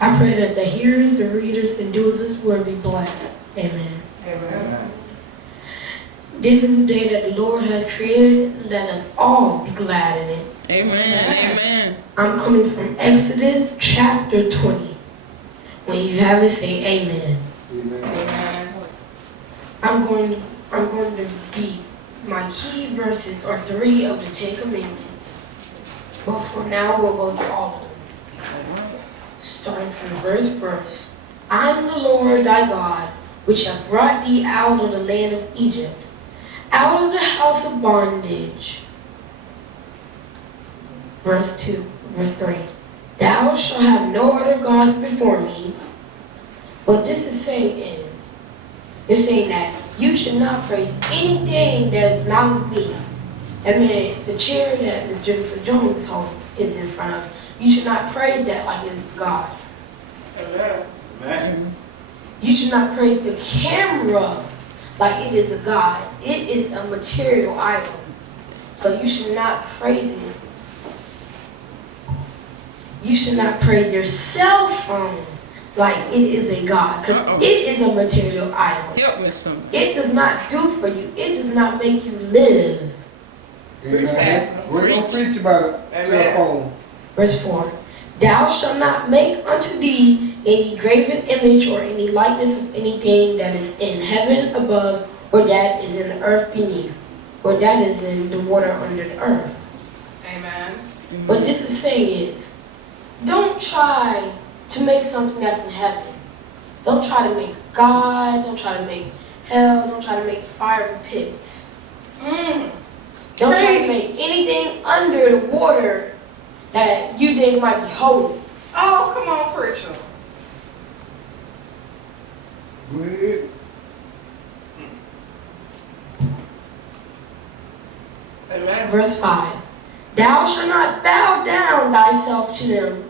I pray that the hearers, the readers, and doers of this word be blessed. Amen. Amen. This is the day that the Lord has created. Let us all be glad in it. Amen. Amen. I'm coming from Exodus chapter 20. When you have it, say amen. Amen. I'm going to be, my key verses are 3 of the 10 commandments. But for now, we'll go through all of them. Starting from verse. I am the Lord thy God, which have brought thee out of the land of Egypt, out of the house of bondage. Verse 3. Thou shalt have no other gods before me. What this is saying it's saying that you should not praise anything that is not of me. I mean, the chair that Ms. Jennifer Jones is in front of, you should not praise that like it's God. Amen. Amen. You should not praise the camera like it is a God. It is a material item. So you should not praise it. You should not praise your cell phone like it is a God. Because it is a material item. Help me some. It does not do for you. It does not make you live. Amen. We're going to preach about it. Cell phone. Verse 4. Thou shalt not make unto thee any graven image or any likeness of anything that is in heaven above, or that is in the earth beneath, or that is in the water under the earth. Amen. What this is saying is, don't try to make something that's in heaven. Don't try to make God. Don't try to make hell. Don't try to make fiery pits. Don't try to make anything under the water that you think might be holy. Oh, come on, preacher. Go ahead. Amen. Verse 5. Thou shalt not bow down thyself to them,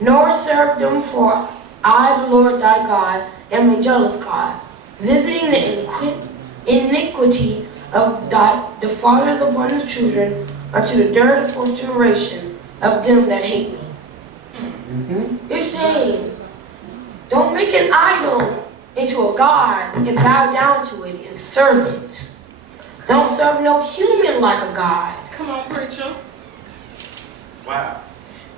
nor serve them, for I, the Lord thy God, am a jealous God, visiting the iniquity of the fathers upon the children, unto the third and fourth generation of them that hate me. It's saying, don't make an idol into a God and bow down to it and serve it. Don't serve no human like a God. Come on, preacher. Wow.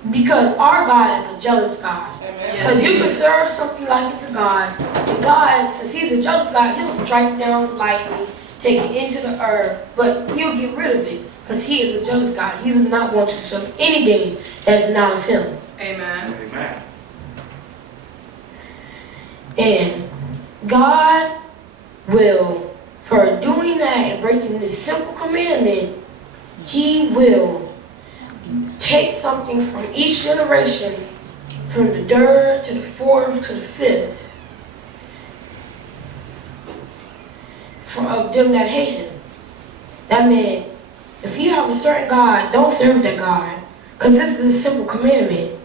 Because our God is a jealous God. Amen. Because you can serve something like it's a God. And God, since he's a jealous God, he'll strike down the lightning, take it into the earth, but he'll get rid of it. Because he is a jealous God. He does not want to serve anything that is not of him. Amen. Amen. And God will, for doing that and breaking this simple commandment, he will take something from each generation, from the third to the fourth to the fifth, of them that hate him. That meant, if you have a certain God, don't serve that God. Because this is a simple commandment.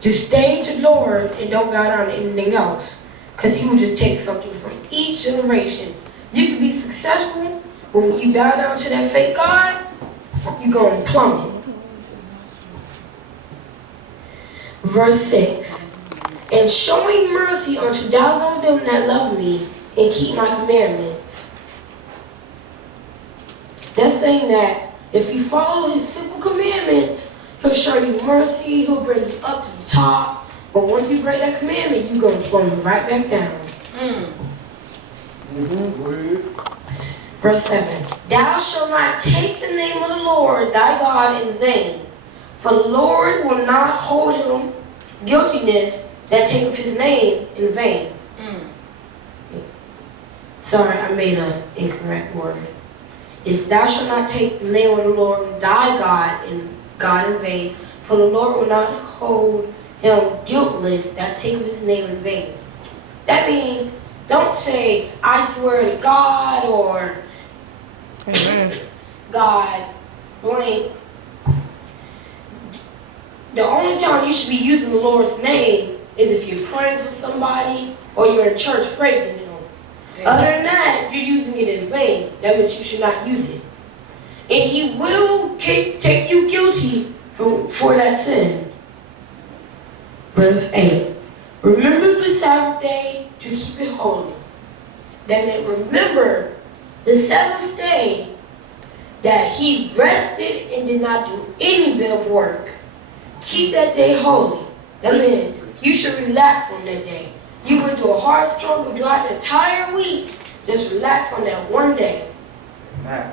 Just stay to the Lord and don't bow down to anything else. Because he will just take something from each generation. You can be successful, but when you bow down to that fake God, you're going to plummet. Verse 6. And showing mercy unto thousands of them that love me and keep my commandments. That's saying that if you follow his simple commandments, he'll show you mercy, he'll bring you up to the top. But once you break that commandment, you're going to plummet right back down. Go ahead. Verse 7. Thou shalt not take the name of the Lord thy God in vain, for the Lord will not hold him guiltiness that taketh his name in vain. Sorry, I made an incorrect word. It's thou shalt not take the name of the Lord thy God in vain, for the Lord will not hold him guiltless that taketh his name in vain. That means, don't say, I swear to God, or God blank. The only time you should be using the Lord's name is if you're praying for somebody or you're in church praising him. Other than that, you're using it in vain. That means you should not use it. And he will take you guilty for that sin. Verse 8. Remember the Sabbath day to keep it holy. That meant remember the seventh day that he rested and did not do any bit of work. Keep that day holy. That meant you should relax on that day. You went through a hard struggle throughout the entire week. Just relax on that one day. Amen.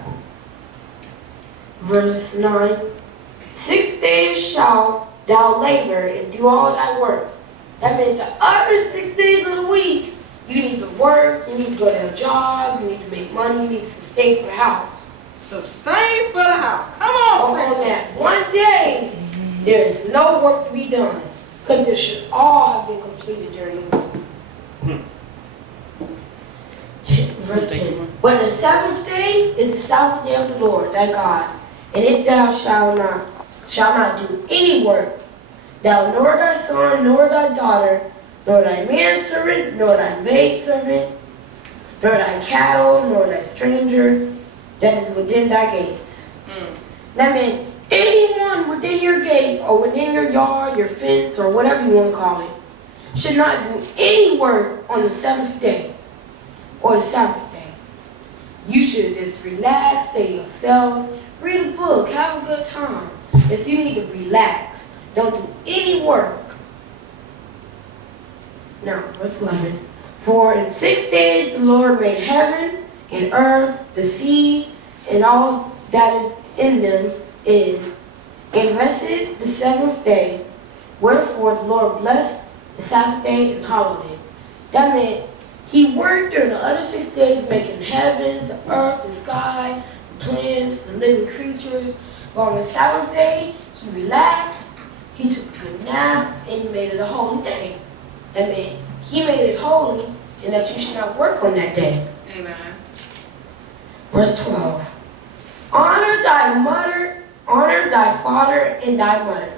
Verse 9. 6 days shalt thou labor and do all thy work. That meant the other 6 days of the week, you need to work, you need to go to a job, you need to make money, you need to sustain for the house. Sustain for the house. Come on, On preacher. that one day, there is no work to be done, because it should all have been completed during the week. Verse 10. But the seventh day is the Sabbath day of the Lord thy God, and it thou shalt not do any work, thou nor thy son, nor thy daughter, nor thy manservant, nor thy maidservant, nor thy cattle, nor thy stranger that is within thy gates. That meant anyone within your gates or within your yard, your fence, or whatever you want to call it, should not do any work on the seventh day or the Sabbath day. You should just relax, stay to yourself, read a book, have a good time. Yes, you need to relax. Don't do any work. Now, verse 11. For in 6 days the Lord made heaven and earth, the sea, and all that is in them is, and rested the seventh day. Wherefore the Lord blessed the Sabbath day and hallowed it. That meant he worked during the other 6 days making heavens, the earth, the sky, the plants, the living creatures. But on the Sabbath day, he relaxed, he took a good nap, and he made it a holy day. That meant he made it holy and that you should not work on that day. Amen. Verse 12. Honor thy father and thy mother,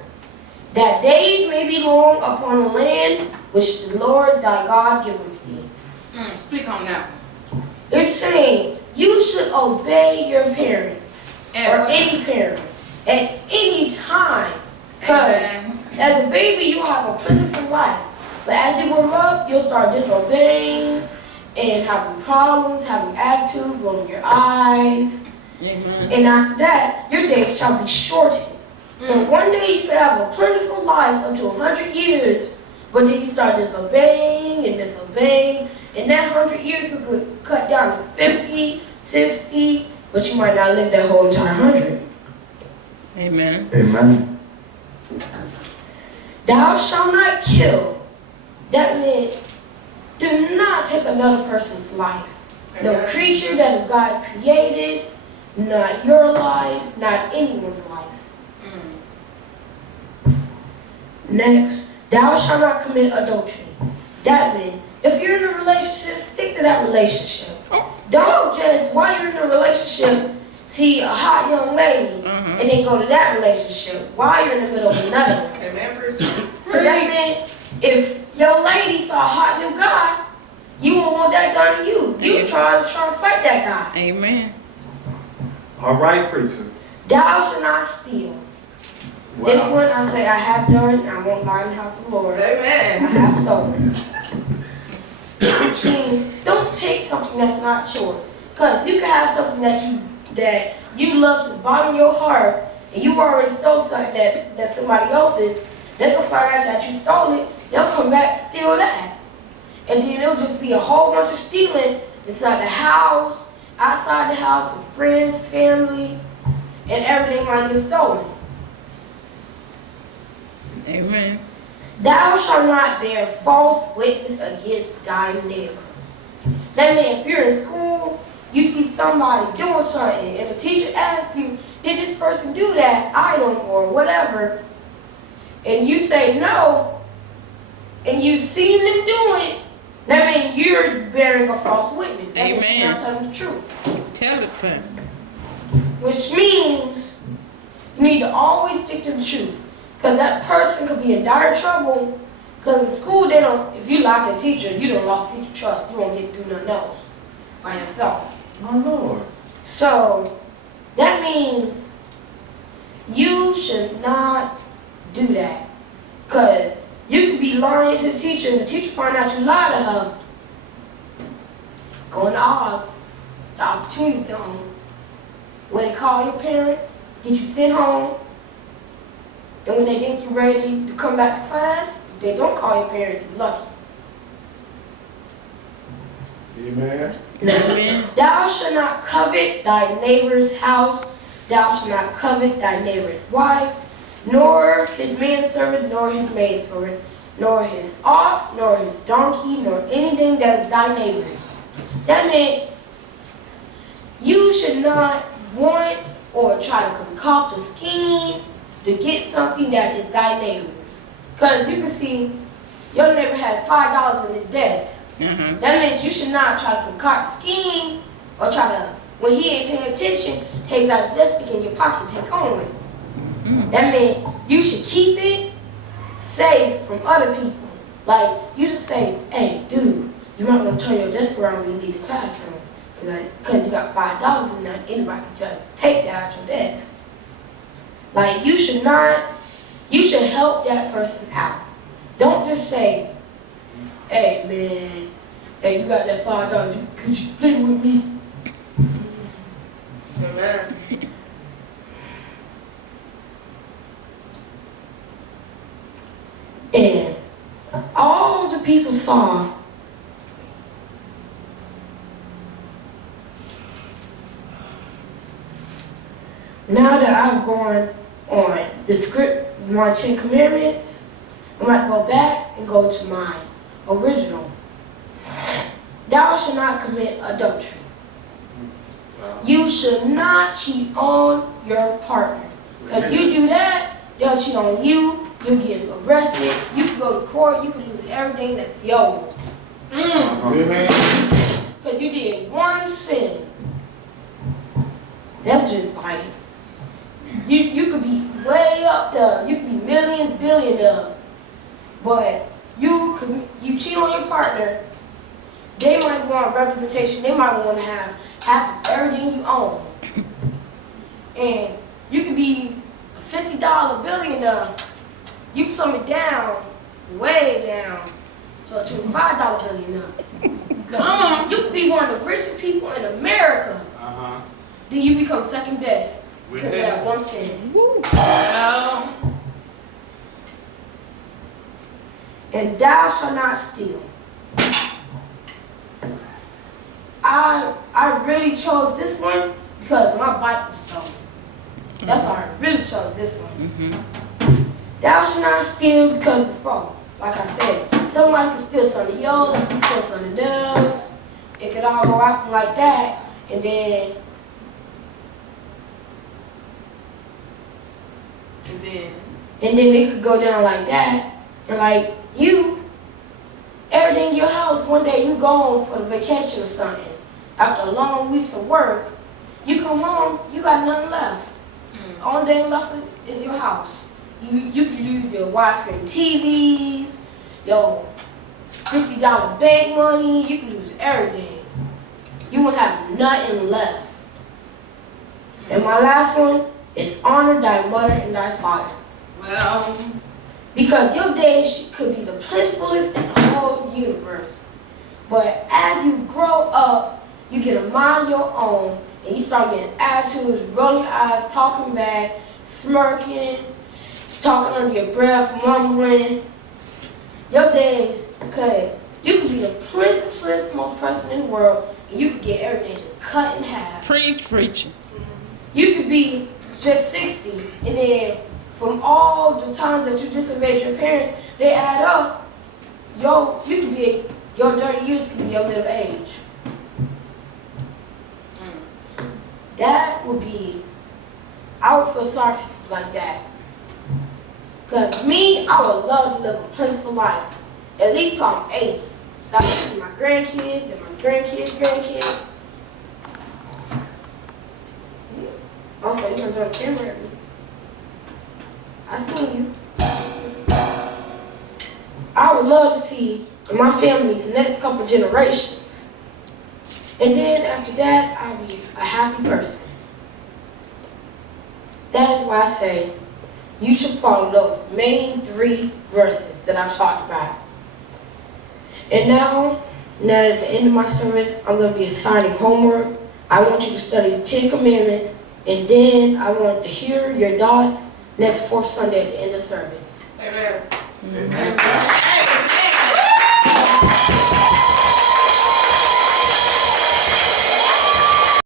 that days may be long upon the land which the Lord thy God giveth thee. Speak on that one. It's saying you should obey your parents or any parent at any time. Because Amen. as a baby, you'll have a plentiful life. But as you grow up, you'll start disobeying and having problems, having attitude, rolling your eyes. And after that, your days shall be shortened. So one day you can have a plentiful life up to 100 years, but then you start disobeying and disobeying, and that 100 years could cut down to 50, 60, but you might not live that whole entire 100. Amen. Amen. Thou shalt not kill. That meant do not take another person's life. No Amen. creature that God created, not your life, not anyone's life. Next, thou shalt not commit adultery. That means if you're in a relationship, stick to that relationship. Don't just, while you're in a relationship, see a hot young lady and then go to that relationship while you're in the middle of another. Amen, preacher. That meant if your lady saw a hot new guy, you won't want that done to you. You would try to fight that guy. Amen. All right, preacher. Thou shalt not steal. Wow. This one I say I have done, I won't lie in the house of the Lord. I Amen. have stolen. Which means don't take something that's not yours. Because you can have something that you love to the bottom of your heart, and you already stole something that somebody else's. They can find out that you stole it, they'll come back steal that. And then it'll just be a whole bunch of stealing inside the house, outside the house, with friends, family, and everything might get stolen. Amen. Thou shalt not bear false witness against thy neighbor. That means if you're in school, you see somebody doing something, and the teacher asks you, did this person do that item or whatever? And you say no, and you've seen them do it, that means you're bearing a false witness. That means you're not telling the truth. Tell the person. Which means you need to always stick to the truth. Because that person could be in dire trouble. Because in school, they don't, if you lie to a teacher, you don't lost teacher trust. You won't get to do nothing else by yourself. My Lord. So that means you should not do that. Because You could be lying to the teacher and the teacher find out you lied to her. Going to Oz, the opportunity zone. When they call your parents, get you sent home, and when they think you're ready to come back to class, if they don't call your parents, you're lucky. Amen. Amen. Thou shalt not covet thy neighbor's house, thou shalt not covet thy neighbor's wife, nor his manservant, nor his maidservant, nor his ox, nor his donkey, nor anything that is thy neighbor's. That meant you should not want or try to concoct a scheme to get something that is thy neighbor's. Because you can see your neighbor has $5 in his desk. That means you should not try to concoct a scheme or try to, when he ain't paying attention, take it out of the desk, stick it in your pocket, and take home with it. That means you should keep it safe from other people. Like, you just say, hey, dude, you might want to turn your desk around when you leave the classroom. Because you got $5 in there, anybody can just take that out your desk. Like, you should help that person out. Don't just say, hey, man, hey, you got that $5, could you split it with me? Amen. And all the people saw now that I've gone on the script, my 10 Commandments, I'm going to go back and go to my original. Thou shalt not commit adultery. You should not cheat on your partner. Because you do that, they'll cheat on you, you'll get arrested, you can go to court, you can lose everything that's yours. Amen. Because you did one sin. That's just like, you could be way up there, you could be millions, billionaire, but you cheat on your partner, they might want representation, they might want to have half of everything you own. And you could be a $50 billionaire, you plumb it down, way down, to a $25 billionaire. Come on, you could be one of the richest people in America. Then you become second best because of that one sin. And thou shalt not steal. I really chose this one because my bike was stolen. That's why I really chose this one. Thou shalt not steal because before, like I said, somebody can steal something of yours, if you steal something of theirs, it could all go out like that, and then it could go down like that, and like everything in your house, one day you go home for the vacation or something. After a long weeks of work, you come home, you got nothing left. Only thing left is your house. You could lose your widescreen TVs, your $50 bank money, you could lose everything. You won't have nothing left. And my last one is honor thy mother and thy father. Well, because your days could be the plentifulest in the whole universe. But as you grow up, you get a mind of your own, and you start getting attitudes, rolling your eyes, talking back, smirking, talking under your breath, mumbling. Your days, you could be the plentifulest most person in the world, and you could get everything just cut in half. Preaching. You could be just 60, and then from all the times that you disobeyed your parents, they add up. Your 30 years could be your middle age. That would be, I would feel sorry for people like that. Because me, I would love to live a plentiful life, at least till I'm 80. So I can see my grandkids and my grandkids. Also, you're going to throw the camera at me. I seen you. I would love to see my family's next couple generations. And then after that, I'll be a happy person. That is why I say, you should follow those main 3 verses that I've talked about. And now at the end of my service, I'm going to be assigning homework. I want you to study the 10 Commandments, and then I want to hear your thoughts next 4th Sunday at the end of service. Amen. Amen.